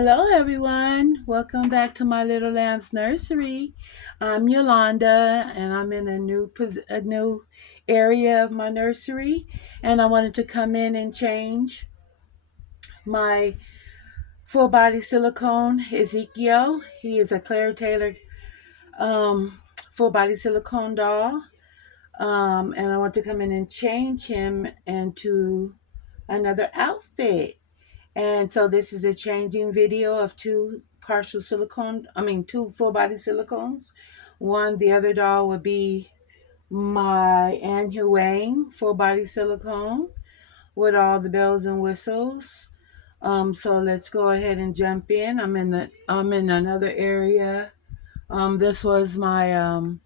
Hello, everyone. Welcome back to my little lamb's nursery. I'm Yolanda, and I'm in a new area of my nursery, and I wanted to come in and change my full body silicone Ezekiel. He is a Claire Taylor full body silicone doll, and I want to come in and change him into another outfit. And so this is a changing video of two full body silicones. The other doll would be my Huang full body silicone with all the bells and whistles. So let's go ahead and jump in. I'm in another area. This was my um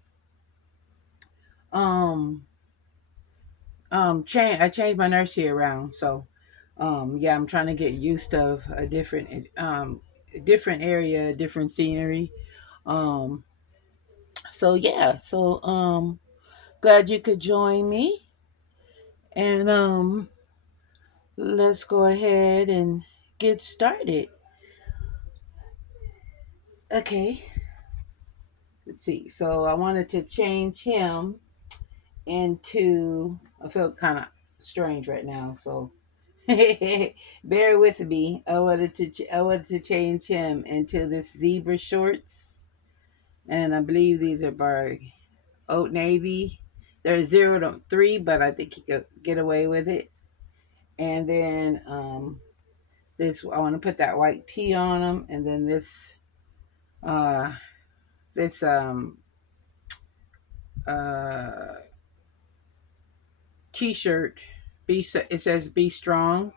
change. I changed my nursery around, so yeah, I'm trying to get used of a different area, different scenery. Um, so yeah, glad you could join me, and let's go ahead and get started. Okay, let's see. So I wanted to change him into. I feel kind of strange right now, so bear with me. I wanted to change him into this zebra shorts, and I believe these are by Old Navy. They're 0 to 3, but I think you could get away with it. And then this, I want to put that white tee on them, and then uh, this uh, t-shirt. It says "Be Strong"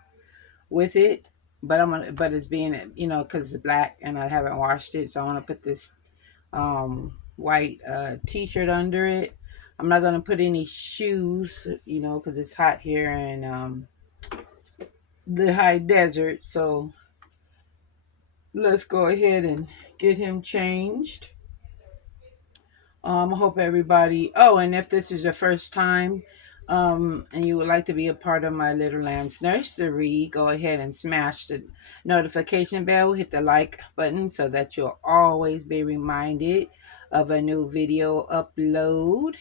with it, but but it's being because it's black and I haven't washed it, so I want to put this white t-shirt under it. I'm not gonna put any shoes, because it's hot here in the high desert. So let's go ahead and get him changed. I hope everybody. Oh, and if this is your first time, and you would like to be a part of my Little Lamb's nursery, go ahead and smash the notification bell, hit the like button so that you'll always be reminded of a new video upload.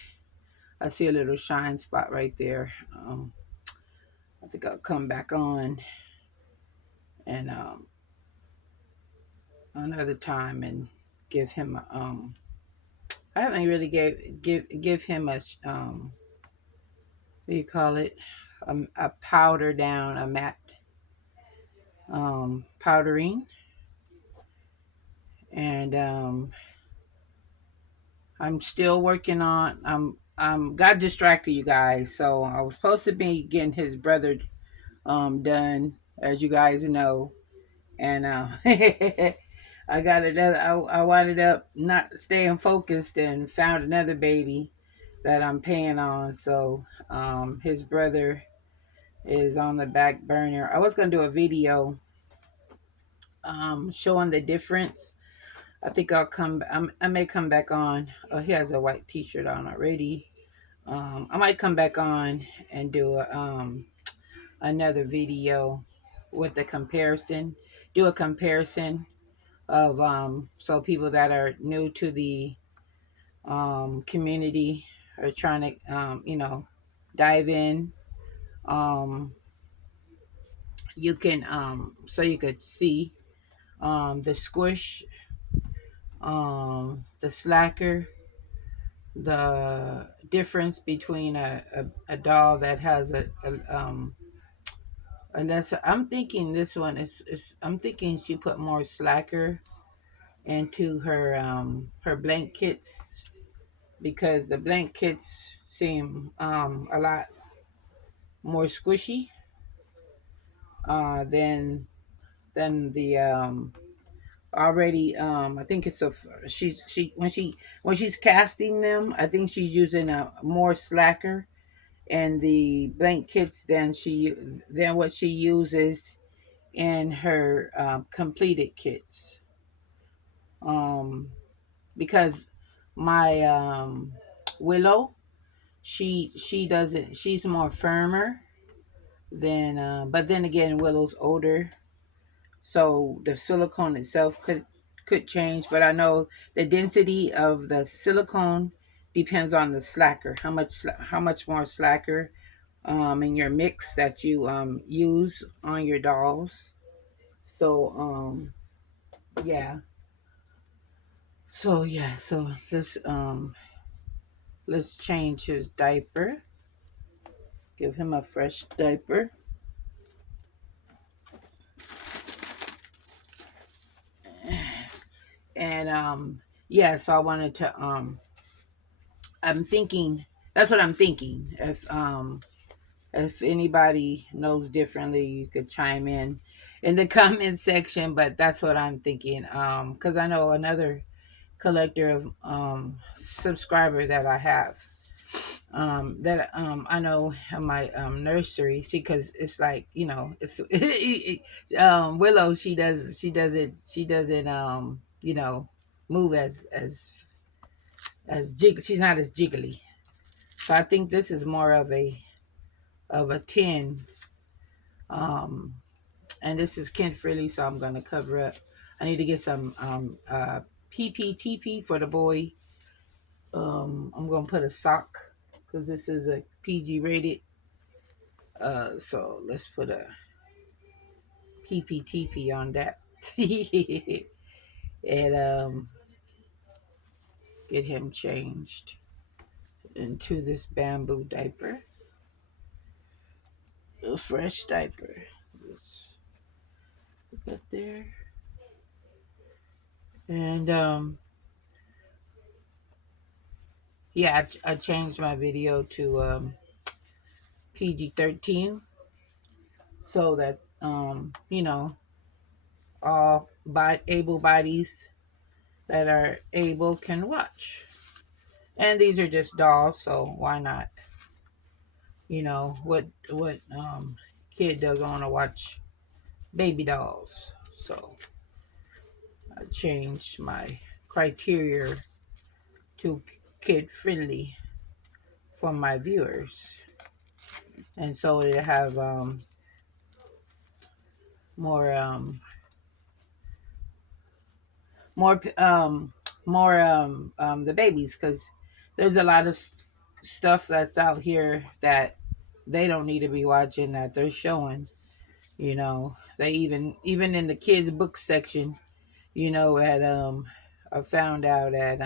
I see a little shine spot right there. I think I'll come back on and another time and give him I haven't really give him a what do you call it, a powder down, a matte powdering. And I'm still working on got distracted, you guys. So I was supposed to be getting his brother done, as you guys know. And I got another. I wound up not staying focused and found another baby that I'm paying on. So his brother is on the back burner. I was gonna do a video showing the difference. I think I may come back on. Oh, he has a white T-shirt on already. I might come back on and do another video with the comparison. Do a comparison of so people that are new to the community are trying to dive in. Um, you can so you could see the squish, the slacker, the difference between a doll that has a lesser. I'm thinking this one is I'm thinking she put more slacker into her blankets, because the blankets seem a lot more squishy than the already. I think it's a she when she's casting them, I think she's using a more slacker and the blankets than what she uses in her completed kits. Um, because my Willow, she doesn't. She's more firmer than. But then again, Willow's older, So the silicone itself could change, but I know the density of the silicone depends on the slacker. How much more slacker in your mix that you use on your dolls. So yeah. So yeah, so let's change his diaper. Give him a fresh diaper. And yeah, so I wanted to I'm thinking that's what I'm thinking. If anybody knows differently, you could chime in the comment section, but that's what I'm thinking. Cuz I know another collector of subscriber that I have that I know in my nursery. See, because it's like, you know, it's Willow, she doesn't you know, move as jig, she's not as jiggly. So I think this is more of a 10. um and this is kid friendly, so I'm gonna cover up. I need to get some PPTP for the boy. I'm gonna put a sock because this is a PG rated. So let's put a PPTP on that. And get him changed into this bamboo diaper, a fresh diaper. Let's put that there. And yeah, I changed my video to PG-13 so that you know, all able bodies that are able can watch. And these are just dolls, so why not? You know, what kid doesn't want to watch baby dolls? So I changed my criteria to kid friendly for my viewers, and so they have more more the babies, because there's a lot of stuff that's out here that they don't need to be watching that they're showing. You know, they even in the kids book section, you know, at I found out at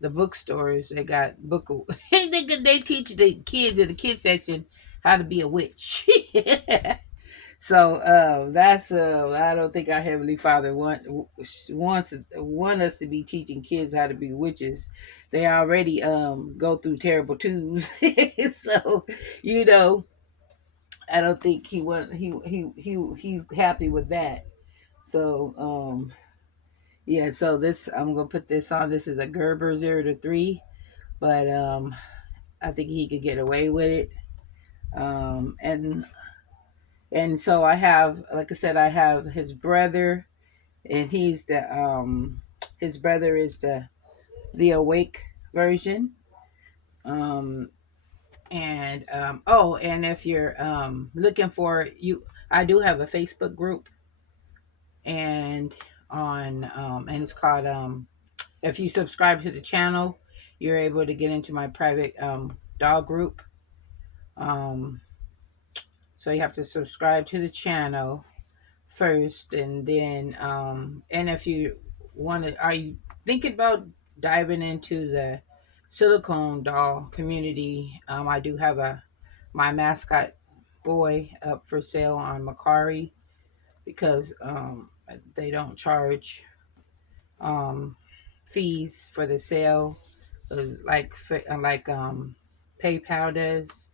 the bookstores they got book they teach the kids in the kids section how to be a witch. So that's I don't think our heavenly Father want us to be teaching kids how to be witches. They already go through terrible twos. So you know, I don't think he's happy with that. So yeah, so this I'm gonna put this on. This is a Gerber 0 to 3, but I think he could get away with it. Um, and and so I have, like I said, I have his brother, and he's the his brother is the awake version. Um, and oh, and if you're looking for you, I do have a Facebook group, and on and it's called if you subscribe to the channel, you're able to get into my private dog group. Um, so you have to subscribe to the channel first, and then and if you want to, are you thinking about diving into the silicone doll community? I do have my mascot boy up for sale on Macari, because they don't charge um fees for the sale, like PayPal does.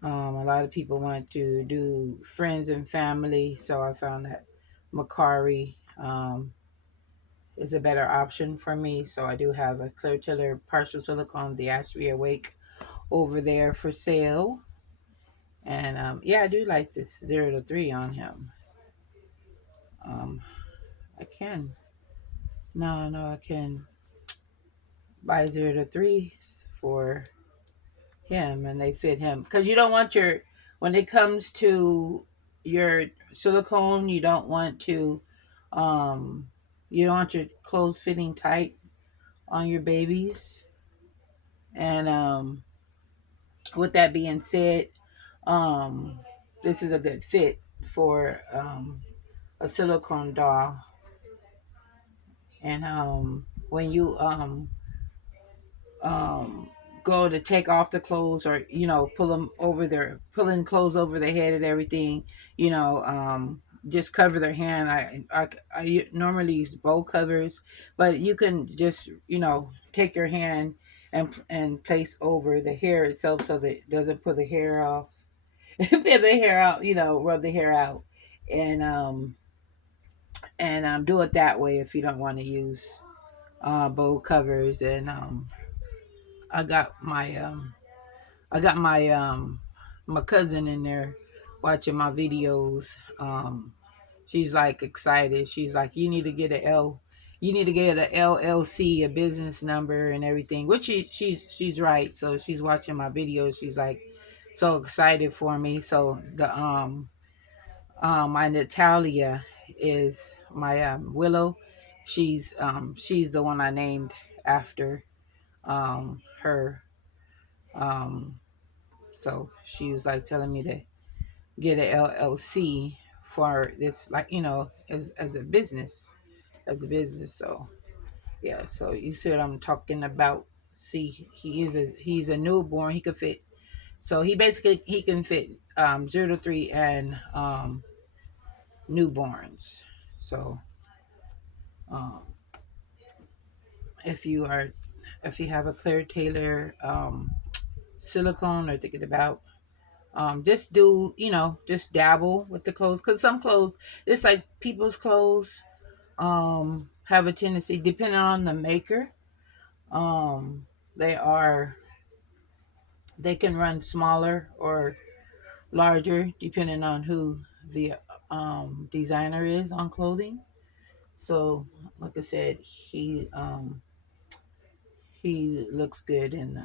A lot of people want to do friends and family, so I found that Macari is a better option for me. So I do have a clear tiller partial silicone, the Ashby Awake, over there for sale. And yeah, I do like this 0 to 3 on him. Um, I can. No, I can buy 0 to 3 for him, and they fit him, because you don't want your, when it comes to your silicone. Um, you don't want your clothes fitting tight on your babies. And with that being said, um, this is a good fit for a silicone doll. And when you um, go to take off the clothes, or pulling clothes over their head and everything, just cover their hand. I normally use bow covers, but you can just take your hand and place over the hair itself so that it doesn't pull the hair off. Pull the hair out, rub the hair out, and do it that way if you don't want to use bow covers. And I got my I got my cousin in there watching my videos. She's like excited. She's like, you need to get a LLC, a business number and everything. Which she's right. So she's watching my videos. She's like so excited for me. So the my Natalia is my Willow. She's the one I named after her. Um So she was like telling me to get a LLC for this, like, as a business, So yeah, so you see what I'm talking about. See, he's a newborn. He could fit. So he can fit 0 to 3 and newborns. So um, if you are if you have a Claire Taylor silicone, or thinking about just do, just dabble with the clothes, because some clothes, it's like people's clothes have a tendency, depending on the maker, um they are they can run smaller or larger depending on who the designer is on clothing. So like I said, he looks good, and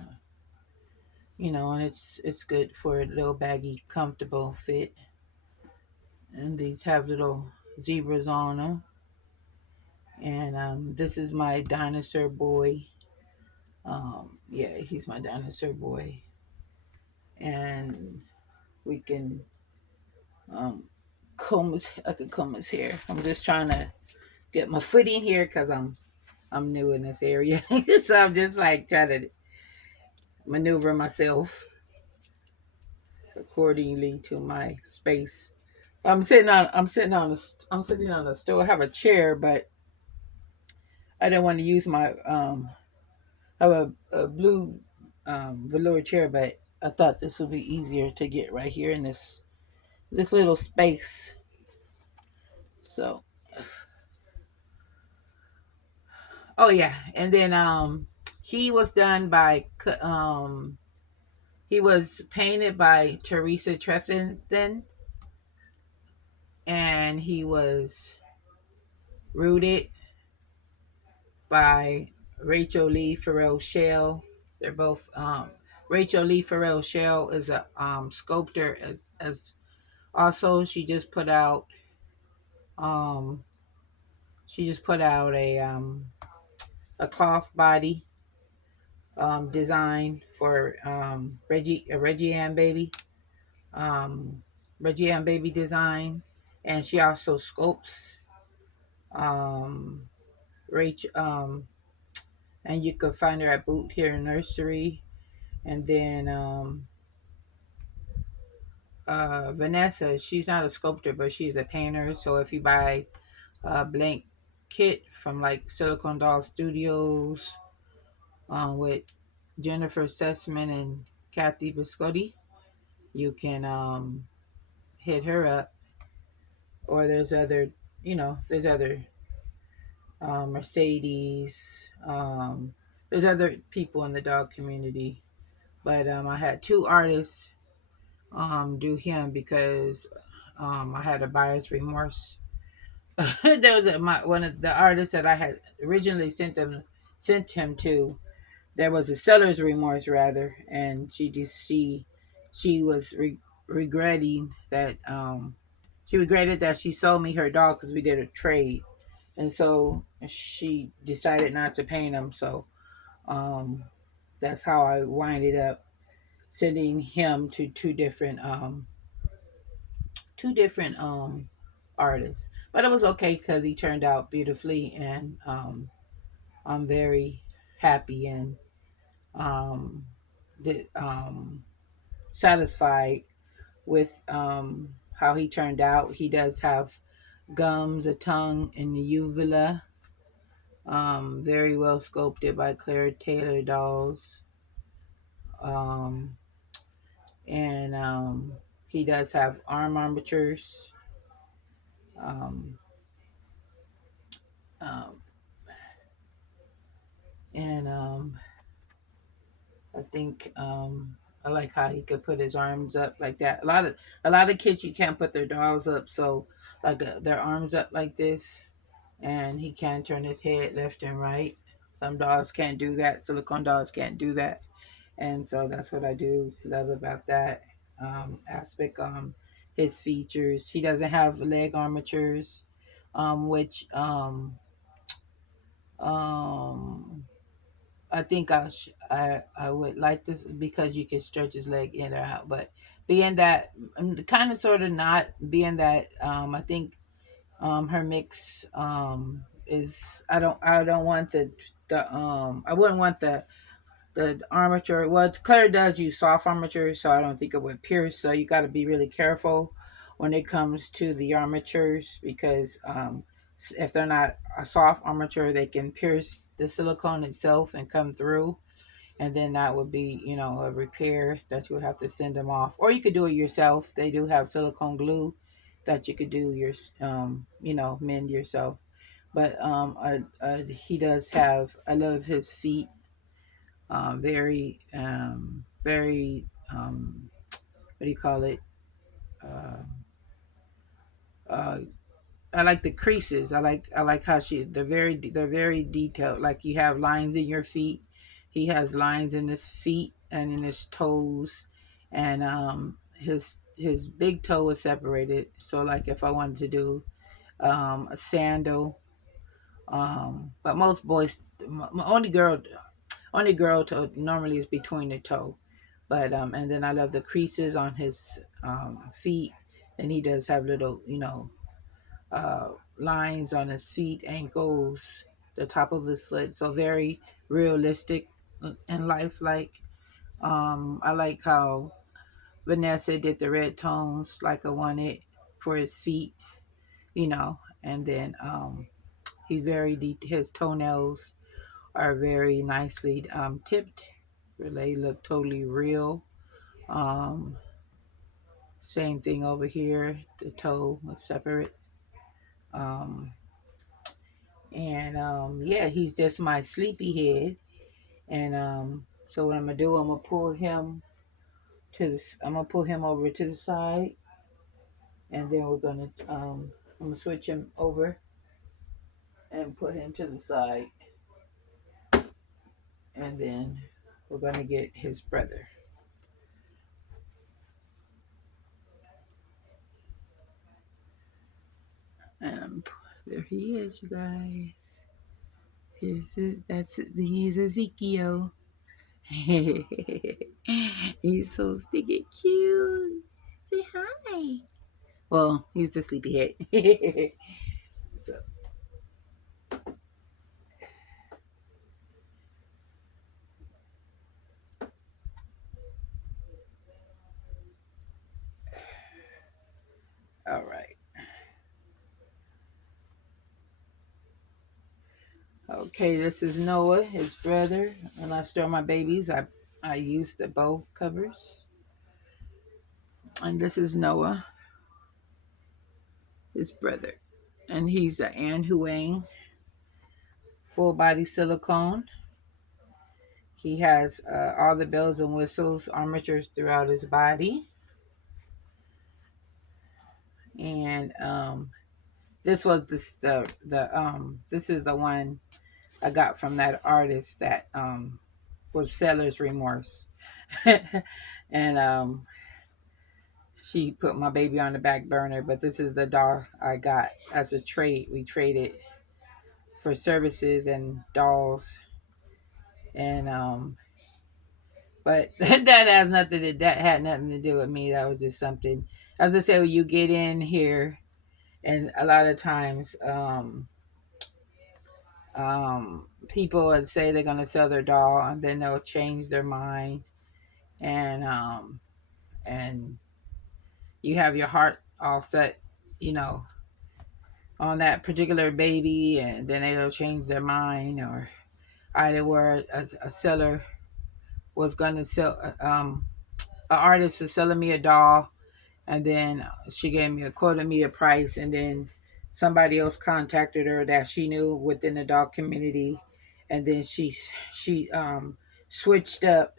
and it's good for a little baggy comfortable fit. And these have little zebras on them. And this is my dinosaur boy. Yeah, he's my dinosaur boy. And we can um, I could comb his hair. I'm just trying to get my footing here because I'm new in this area. So I'm just like trying to maneuver myself accordingly to my space. I'm sitting on a stool. I have a chair, but I didn't want to use my I have a blue velour chair, but I thought this would be easier to get right here in this little space. So, oh yeah, and then he was done by he was painted by Teresa Trefethen, and he was rooted by Rachel Lee Farrell Shell. They're both Rachel Lee Farrell Shell is a sculptor, as also um she just put out a cloth body design for Reggie Ann baby, um, Reggie Ann baby design, and she also sculpts um, Rach and you can find her at Boot here in Nursery. And then Vanessa, she's not a sculptor, but she's a painter. So if you buy a blank kit from like Silicone Doll Studios with Jennifer Sussman and Kathy Biscotti, you can hit her up. Or there's other Mercedes. There's other people in the dog community, but I had two artists do him because I had a buyer's remorse. There was one of the artists that I had originally sent him to. There was a seller's remorse rather, and she was regretting that. She regretted that she sold me her dog because we did a trade, and so she decided not to paint him. So um, that's how I winded up sending him to two different artists. But it was okay because he turned out beautifully, and I'm very happy and um, satisfied with how he turned out. He does have gums, a tongue, and the uvula. Very well sculpted by Claire Taylor dolls. Um, and he does have arm armatures. Um, um, and I think I like how he could put his arms up like that. A lot of kids you can't put their dolls up, so like their arms up like this, and he can turn his head left and right. Some dolls can't do that. Silicone dolls can't do that, and so that's what I do love about that aspect. His features. He doesn't have leg armatures, which um I think I would like this because you can stretch his leg in or out. But being that kind of sort of not being that I think her mix is I don't want the I wouldn't want the armature. Well, Claire does use soft armature, so I don't think it would pierce. So you got to be really careful when it comes to the armatures because if they're not a soft armature, they can pierce the silicone itself and come through, and then that would be a repair that you would have to send them off, or you could do it yourself. They do have silicone glue that you could do mend yourself. But he does have. I love his feet. Very what do you call it? Uh, uh, I like the creases. I like how they're very detailed. Like you have lines in your feet. He has lines in his feet and in his toes, and his big toe is separated. So like if I wanted to do a sandal, but most boys, only girl toe normally is between the toe, but and then I love the creases on his feet, and he does have little uh, lines on his feet, ankles, the top of his foot. So very realistic and lifelike. I like how Vanessa did the red tones like I wanted for his feet, and then his toenails are very nicely tipped. They look totally real. Um, Same thing over here. The toe was separate. Um, and yeah, he's just my sleepy head. And so what I'm gonna do, I'm gonna pull him over to the side, and then I'm gonna switch him over and put him to the side, and then we're gonna get his brother. Um, there he is, you guys. He's Ezekiel. He's so stinking cute. Say hi. Well, he's the sleepyhead. So, all right. Okay, this is Noah, his brother. When I store my babies, I use the bow covers. And this is Noah, his brother. And he's an Huang full body silicone. He has all the bells and whistles, armatures throughout his body. And this is the one I got from that artist that was seller's remorse. And she put my baby on the back burner. But this is the doll I got as a trade. We traded for services and dolls, and but that has nothing to that had nothing to do with me. That was just something. As I say, when you get in here, and a lot of times, people would say they're gonna sell their doll, and then they'll change their mind, and and you have your heart all set, you know, on that particular baby, and then they'll change their mind, or either where a seller was gonna sell, an artist was selling me a doll, and then she gave me quoted me a price, and then somebody else contacted her that she knew within the dog community, and then she switched up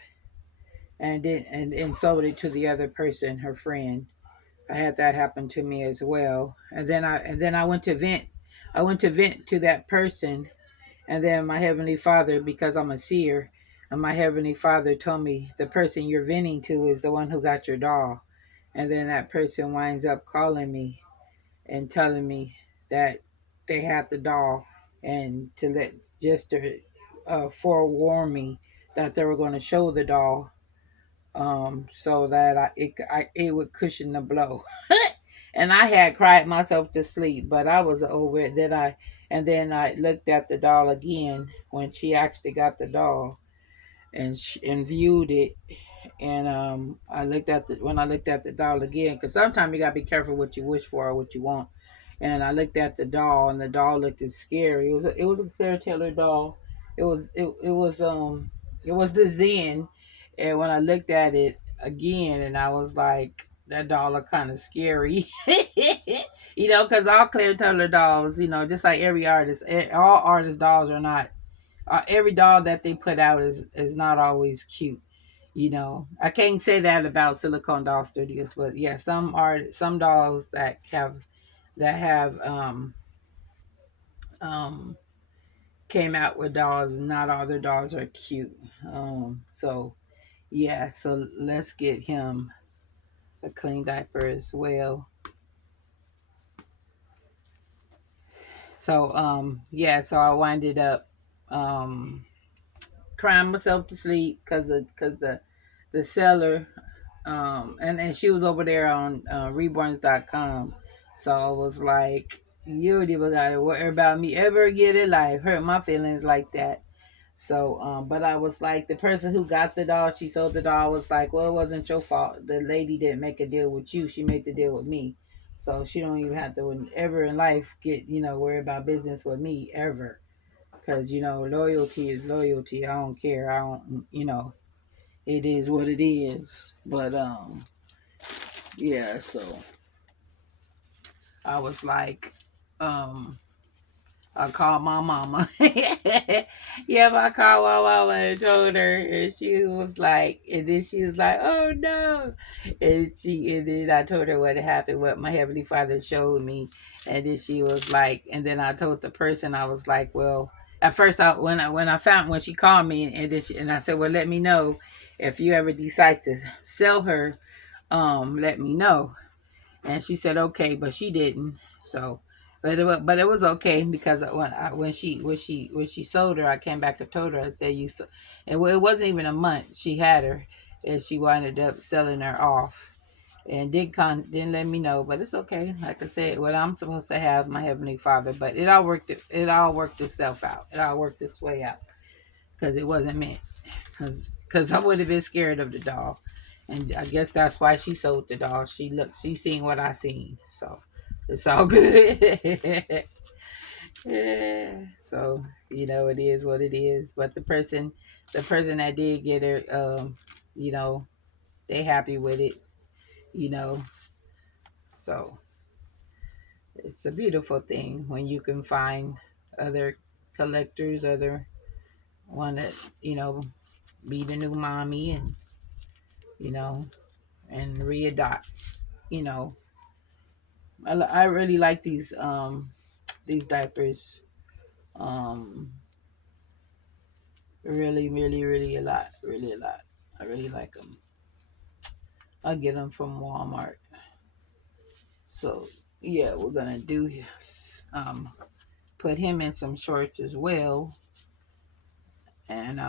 and then and sold it to the other person, her friend. I had that happen to me as well, and then I went to vent. I went to vent to that person, and then my heavenly Father, because I'm a seer, and my heavenly Father told me the person you're venting to is the one who got your doll. And then that person winds up calling me and telling me that they had the doll, and to let just to forewarn me that they were going to show the doll, so that it would cushion the blow. And I had cried myself to sleep, but I was over it. Then I looked at the doll again when she actually got the doll, and viewed it, and I looked at the when I looked at the doll again, because sometimes you gotta be careful what you wish for or what you want. And I looked at the doll, and the doll looked as scary. It was a Claire Taylor doll. It was the Zen. And when I looked at it again, and I was like, that doll are kind of scary. Because all Claire Taylor dolls, just like every artist, all artist dolls are not. Every doll that they put out is not always cute. I can't say that about Silicone Doll Studios, but yeah, some dolls that have came out with dolls, and not all their dolls are cute. So yeah, so let's get him a clean diaper as well. So yeah, so I winded up um crying myself to sleep because the seller, and she was over there on reborns.com. So I was like, you don't even gotta worry about me ever again in life, hurt my feelings like that. So but I was like, the person who got the doll, she sold the doll, was like, well, it wasn't your fault. The lady didn't make a deal with you, she made the deal with me. So she don't even have to ever in life get worry about business with me ever, because loyalty is loyalty. I don't care. I don't. It is what it is. But yeah. So I was like, um, I called my mama. Yeah, I called my mama and told her, and she was like, and then she was like, "Oh no!" And then I told her what happened, what my heavenly Father showed me, and then she was like, and then I told the person, I was like, well, at first, when she called me, and I said, well, let me know if you ever decide to sell her, let me know. And she said okay, but she didn't. So, but it was okay, because when she sold her, I came back and told her. I said, and it wasn't even a month she had her, and she wound up selling her off, and didn't let me know. But it's okay. Like I said, what I'm supposed to have, my heavenly Father. But it all worked itself out. It all worked its way out, because it wasn't meant. Because I would have been scared of the doll, and I guess that's why she sold the doll. She seen what I seen, so it's all good. Yeah. So it is what it is. But the person that did get her, you know, they happy with it. You know, so it's a beautiful thing when you can find other collectors, other one that be the new mommy, you know, and readopt. You know, I really like these diapers. Um, really, really, really a lot. I really like them. I get them from Walmart. So yeah, we're gonna do um put him in some shorts as well. And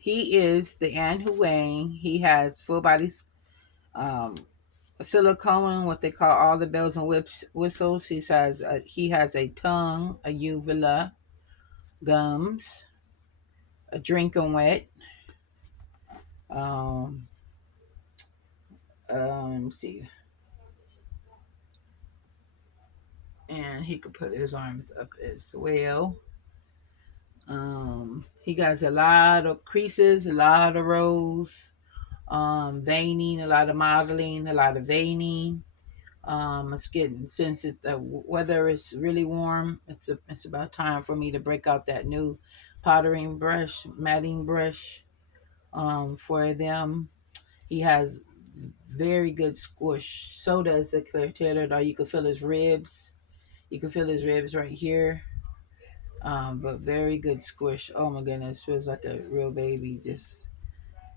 he is the Huang. He has full body um silicone, what they call all the bells and whistles. He has a tongue, a uvula, gums, a drinking wet. Um, let me see, and he could put his arms up as well. He got a lot of creases, a lot of rows, veining, a lot of modeling, a lot of veining. It's getting, since the weather is really warm, it's about time for me to break out that new powdering brush, matting brush, for them. He has very good squish. So does the clear tailor dog. You can feel his ribs. You can feel his ribs right here. But very good squish. Oh my goodness, feels like a real baby. Just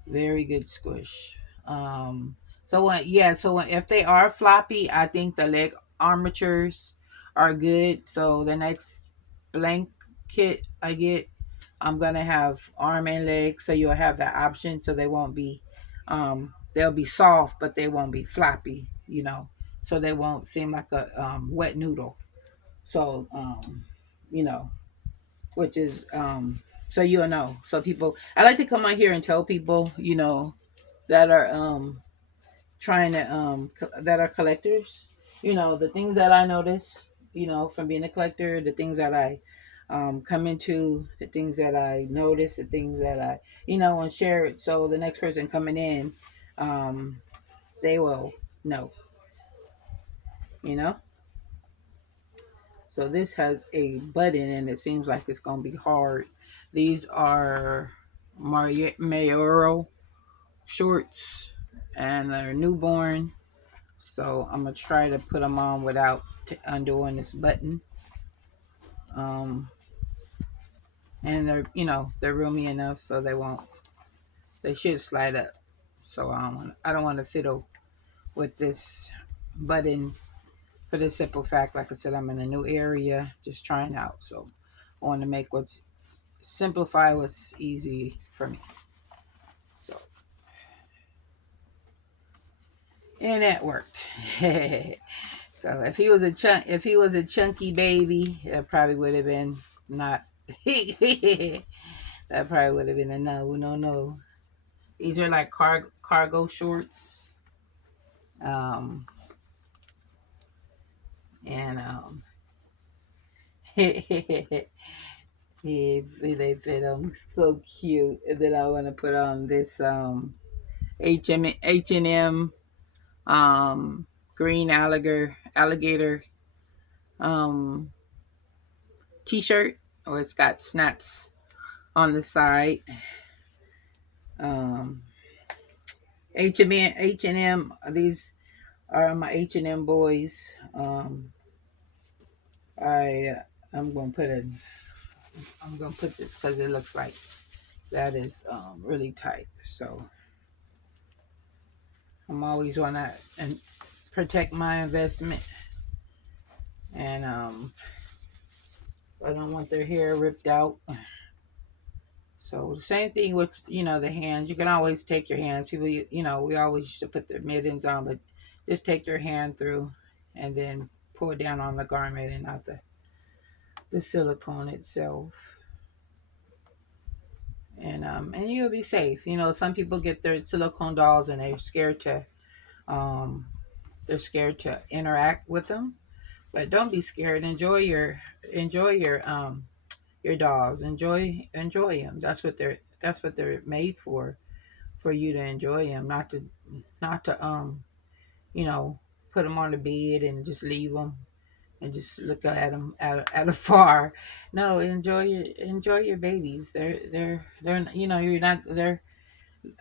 very good squish. Um, if they are floppy, I think the leg armatures are good. So the next blanket I get, I'm gonna have arm and leg, so you'll have that option. So they won't be, they'll be soft, but they won't be floppy. So they won't seem like a wet noodle. So you know, which is so you'll know. So people, I like to come on here and tell people, that are trying to that are collectors, the things that I notice, from being a collector, the things that I come into, the things that I notice, the things that I, and share it, so the next person coming in, um they will know, you know so this has a button and it seems like it's gonna be hard. These are mayoral shorts and they're newborn. So I'm gonna try to put them on without undoing this button. Um, and they're roomy enough so they should slide up. So I don't want to fiddle with this button for the simple fact, like I said, I'm in a new area, just trying out. So I want to simplify what's easy for me. So, and that worked. So if he was a chunky baby, that probably would have been not. That probably would have been a no, no, no. These are like cargo shorts, um, and they fit them so cute. And then I want to put on this H&M green alligator um t-shirt. Oh, it's got snaps on the side. Um, H&M. These are my H&M boys. I I'm gonna put a I'm gonna put this because it looks like that is really tight. So I'm always wanna and protect my investment, and I don't want their hair ripped out. So same thing with the hands. You can always take your hands. People, we always used to put the mittens on, but just take your hand through, and then pull it down on the garment and not the silicone itself. And you'll be safe. Some people get their silicone dolls and um they're scared to interact with them. But don't be scared. Enjoy your dolls. Enjoy them. That's what they're made for you to enjoy them, not to you know put them on the bed and just leave them and just look at them at afar. No, enjoy your babies. They're you're not they're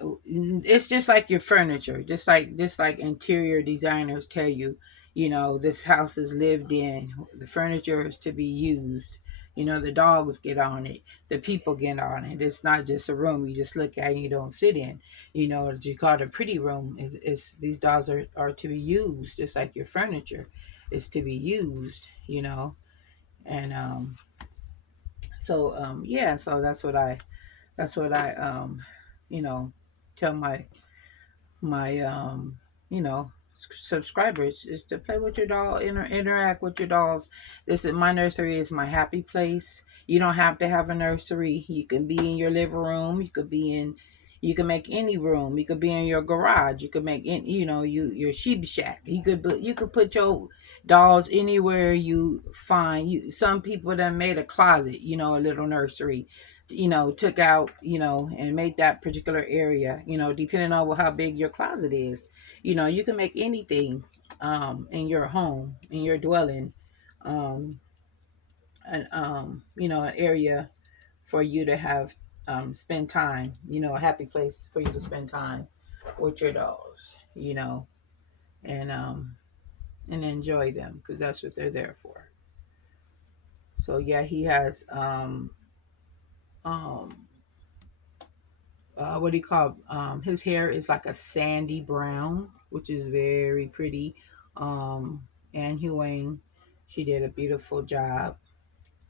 it's just like your furniture, just like interior designers tell you, this house is lived in, the furniture is to be used, the dogs get on it, the people get on it. It's not just a room you just look at and you don't sit in. You call it a pretty room. It's these dolls are to be used just like your furniture is to be used, you know. And yeah, so that's what I you know, tell my you know, subscribers is to play with your doll, interact with your dolls. This is my nursery is my happy place. You don't have to have a nursery. You can be in your living room. You can make any room. You could be in your garage. You could make in, you know, your sheep shack. You could put your dolls anywhere you find. Some people that made a closet, you know, a little nursery, you know, took out, you know, and made that particular area, you know, depending on how big your closet is. You know, you can make anything in your home, in your dwelling, um and you know, an area for you to have spend time, you know, a happy place for you to spend time with your dolls, you know, and enjoy them, because that's what they're there for. So yeah, he has um what do you call, his hair is like a sandy brown, which is very pretty. um and Huang, she did a beautiful job.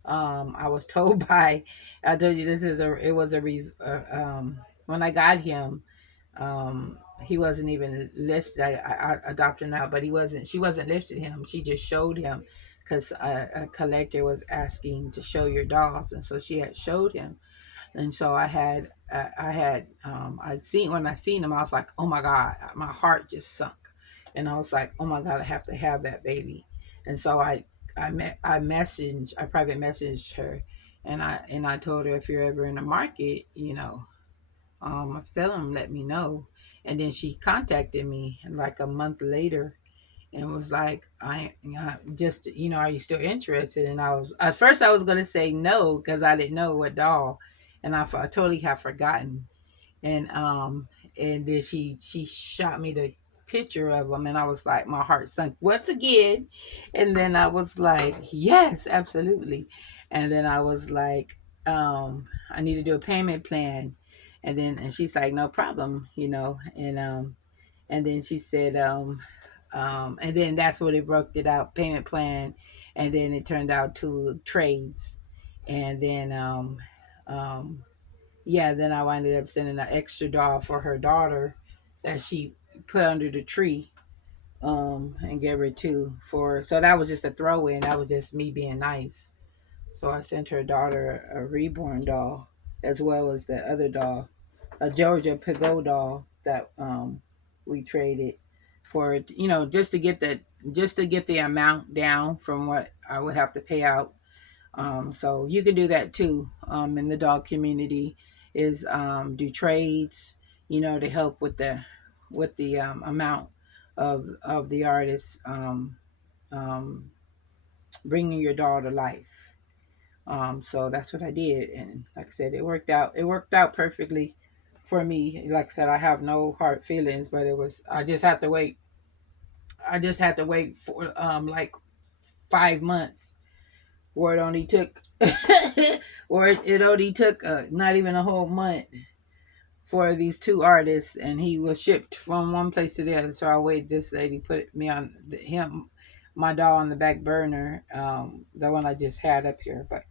I was told by, I told you this is a it was a when I got him, he wasn't even listed. I adopted him out, but he wasn't, she wasn't listed him, she just showed him because a collector was asking to show your dolls, and so she had showed him. And so I'd seen, when I seen him, I was like, oh my God, my heart just sunk. And I was like, oh my God, I have to have that baby. And so I private messaged her, and I told her, if you're ever in the market, you know, I'm selling them, let me know. And then she contacted me like a month later and was like, just, you know, are you still interested? And I was, at first I was going to say no, because I didn't know what doll. And I totally have forgotten. And then she shot me the picture of them, and I was like, my heart sunk once again. And then I was like, yes, absolutely. And then I was like, I need to do a payment plan. And she's like, no problem, you know. And then she said, and then that's what it broke it out, payment plan. And then it turned out to trades. And then um yeah, then I ended up sending an extra doll for her daughter that she put under the tree, and gave her to, for, so that was just a throw in, that was just me being nice. So I sent her daughter a reborn doll, as well as the other doll, a Georgia Pigou doll that we traded for, you know, just to get the amount down from what I would have to pay out. So you can do that too, in the dog community, is do trades, you know, to help with the amount of the artist, um, bringing your dog to life. So that's what I did, and like I said, it worked out. It worked out perfectly for me. Like I said, I have no hard feelings, but it was, I just had to wait. I just had to wait for like 5 months, where it only took where it only took not even a whole month for these two artists, and he was shipped from one place to the other. So I waited. This lady put me on my doll on the back burner, the one I just had up here. But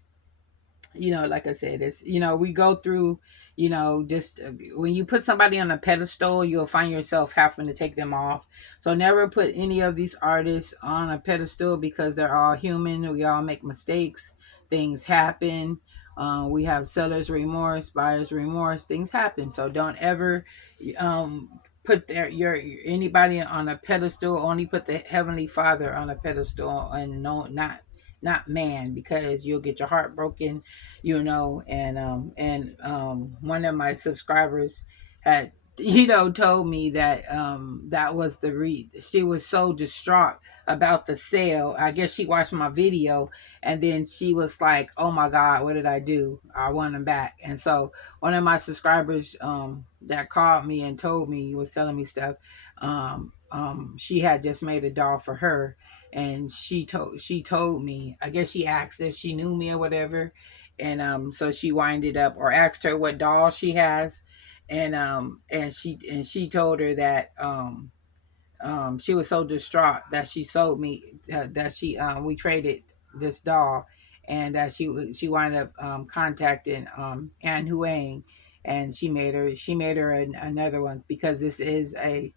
you know, like I said, it's, you know, we go through, you know, just when you put somebody on a pedestal, you'll find yourself having to take them off. So never put any of these artists on a pedestal, because they're all human. We all make mistakes. Things happen. We have seller's remorse, buyer's remorse. Things happen. So don't ever um, put your anybody on a pedestal. Only put the Heavenly Father on a pedestal, and no, not man, because you'll get your heart broken, you know. And one of my subscribers had, you know, told me that that was she was so distraught about the sale. I guess she watched my video, and then she was like, oh my God, what did I do? I want them back. And so one of my subscribers that called me and told me, was telling me stuff, she had just made a doll for her, and she told me, I guess she asked if she knew me or whatever. And so she winded up, or asked her what doll she has. And she told her that she was so distraught that she sold me, that she we traded this doll, and that she wound up contacting Anne Huang, and she made her another one, because this is a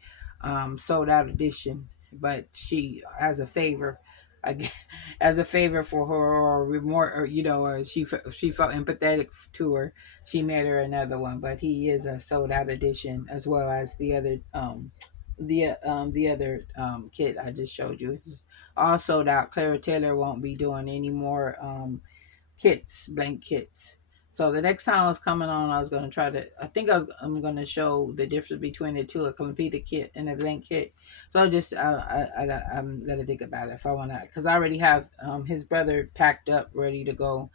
sold out edition, but she, as a favor, I, as a favor for her, or remorse, or or she felt empathetic to her, she made her another one. But he is a sold out edition, as well as the other kit I just showed you. It's just all sold out. Clara Taylor won't be doing any more kits, blank kits. So the next time I was coming on, I was going to try to, I'm going to show the difference between the two, a completed kit and a blank kit. So I'm going to think about it if I want to, because I already have his brother packed up, ready to go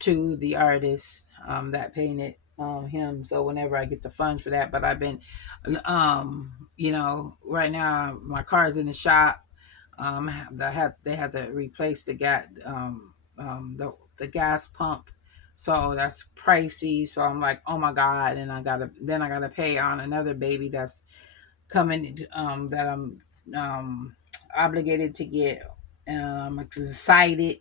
to the artist that painted him. So whenever I get the funds for that, but I've been, right now my car's in the shop. They had to replace the gas pump, so that's pricey. So I'm like, oh my god, and I gotta pay on another baby that's coming, that I'm obligated to get. Excited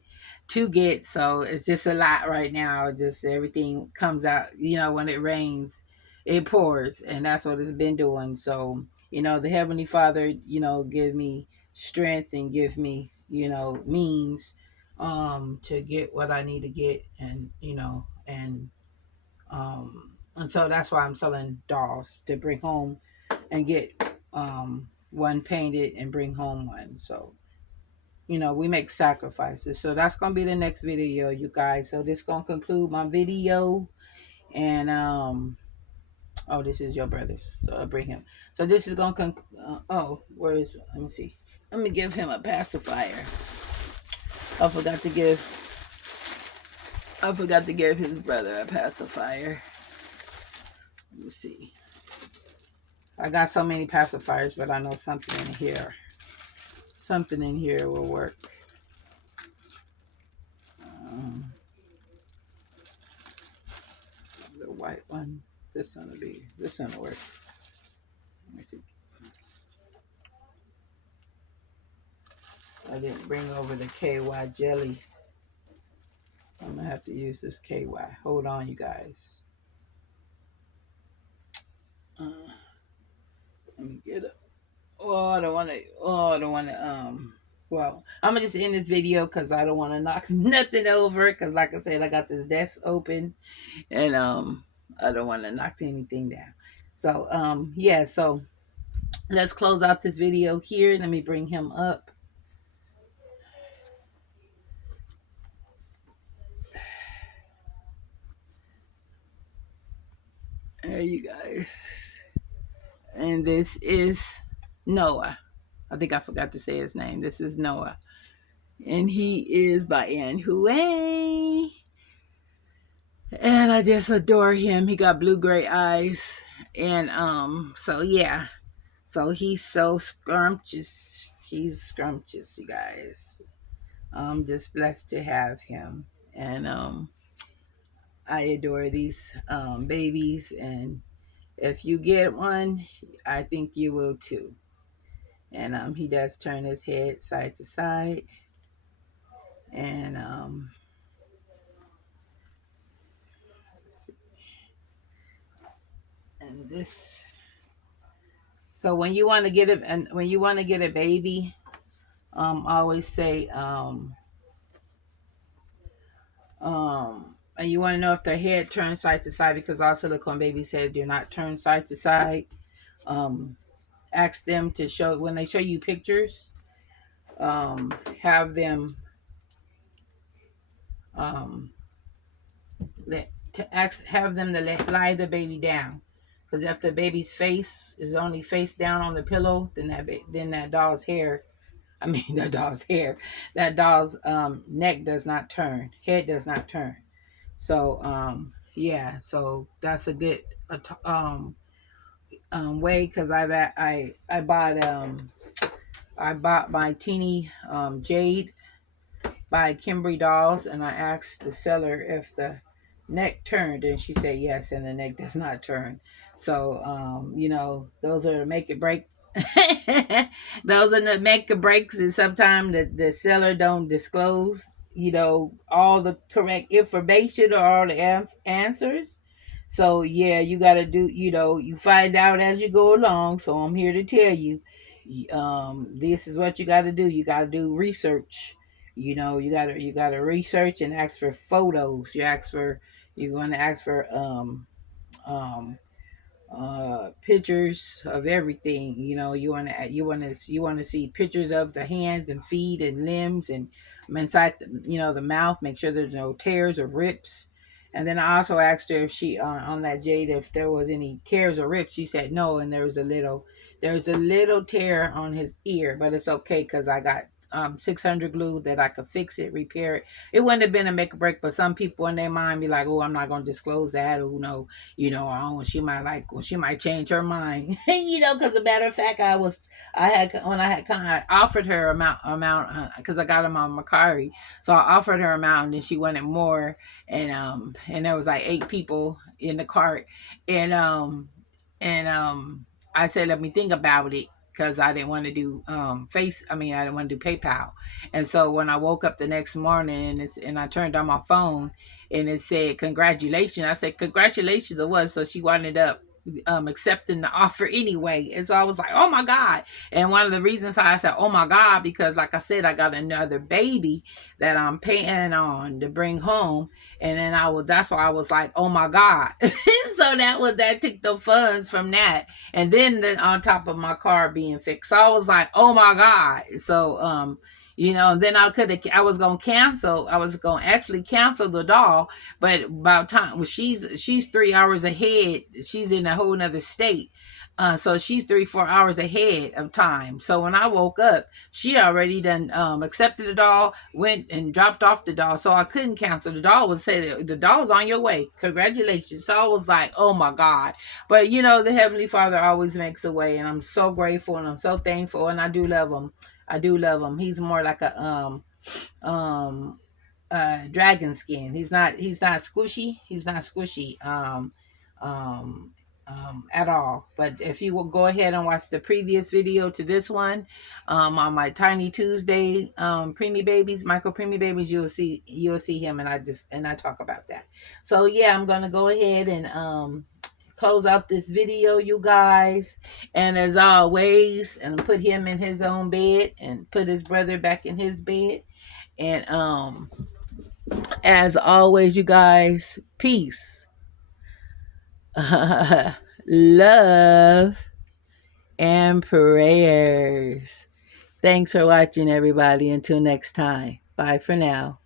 to get. So it's just a lot right now. Just everything comes out. When it rains, it pours, and that's what it's been doing. So the Heavenly Father, give me strength and give me means to get what I need to get, and so that's why I'm selling dolls, to bring home and get one painted and bring home one. So we make sacrifices. So that's gonna be the next video, you guys. So this gonna conclude my video. And oh, this is your brother's, so I'll bring him. So this is gonna where is, let me see, let me give him a pacifier. I forgot to give his brother a pacifier. Let me see. I got so many pacifiers, but I know something in here will work. The white one. This one will work. Let me see. I didn't bring over the KY jelly. I'm gonna have to use this KY. Hold on, you guys. Let me get it. I don't want to. Well, I'm gonna just end this video because I don't want to knock nothing over. Because, like I said, I got this desk open, and I don't want to knock anything down. So, yeah. So let's close out this video here. Let me bring him up. There you guys. And this is Noah. I think I forgot to say his name. This is Noah. And he is by Anne Huang. And I just adore him. He got blue-gray eyes. And so yeah. So he's so scrumptious. He's scrumptious, you guys. I'm just blessed to have him. And I adore these babies, and if you get one, I think you will too. And he does turn his head side to side. And let's see. And this. So when you want to get a baby, I always say and you want to know if their head turns side to side, because all silicone babies' head do not turn side to side. Ask them to show, when they show you pictures, have them lie the baby down, because if the baby's face is only face down on the pillow, then that doll's hair, that doll's neck does not turn, head does not turn. So yeah, so that's a good way, because I bought my teeny Jade by Kimberly Dolls, and I asked the seller if the neck turned, and she said yes, and the neck does not turn. So those are make it break Those are the make or breaks, and sometimes the seller don't disclose, all the correct information or all the answers. So yeah, you got to do, you find out as you go along. So I'm here to tell you, this is what you got to do. You got to do research. You got to research and ask for photos. You're going to ask for um pictures of everything. You want to see pictures of the hands and feet and limbs and inside the mouth. Make sure there's no tears or rips. And then I also asked her if she on that jade, if there was any tears or rips. She said no, and there's a little tear on his ear, but it's okay because I got 600 glue that I could fix it, repair it. It wouldn't have been a make or break, but some people in their mind be like, oh, I'm not going to disclose that. Oh no, she might change her mind. Because a matter of fact, I offered her amount because I got them on Macari, so I offered her amount, and then she wanted more, and there was like 8 people in the cart, and I said, let me think about it. Because I didn't want to do I didn't want to do PayPal. And so when I woke up the next morning, and I turned on my phone, and it said congratulations. I said congratulations it was. So she wound up accepting the offer anyway. And so I was like, oh my God. And one of the reasons I said, oh my God, because like I said, I got another baby that I'm paying on to bring home. And then that's why I was like, oh my God. So that took the funds from that. And then on top of my car being fixed. So I was like, oh my God. So then I was gonna cancel. I was gonna actually cancel the doll, but about time, well, she's 3 hours ahead. She's in a whole nother state. So she's 3-4 hours ahead of time. So when I woke up, she already done accepted the doll, went and dropped off the doll. So I couldn't cancel. The doll was said the doll's on your way. Congratulations. So I was like, oh my God. But the Heavenly Father always makes a way, and I'm so grateful and I'm so thankful, and I do love him. I do love him. He's more like a um dragon skin. He's not squishy. He's not squishy um at all. But if you will go ahead and watch the previous video to this one, on my Tiny Tuesday preemie babies, micro preemie babies, you'll see him, and I talk about that. So yeah, I'm gonna go ahead and close out this video, you guys. And as always, and put him in his own bed and put his brother back in his bed. And as always, you guys, peace, love, and prayers. Thanks for watching, everybody. Until next time. Bye for now.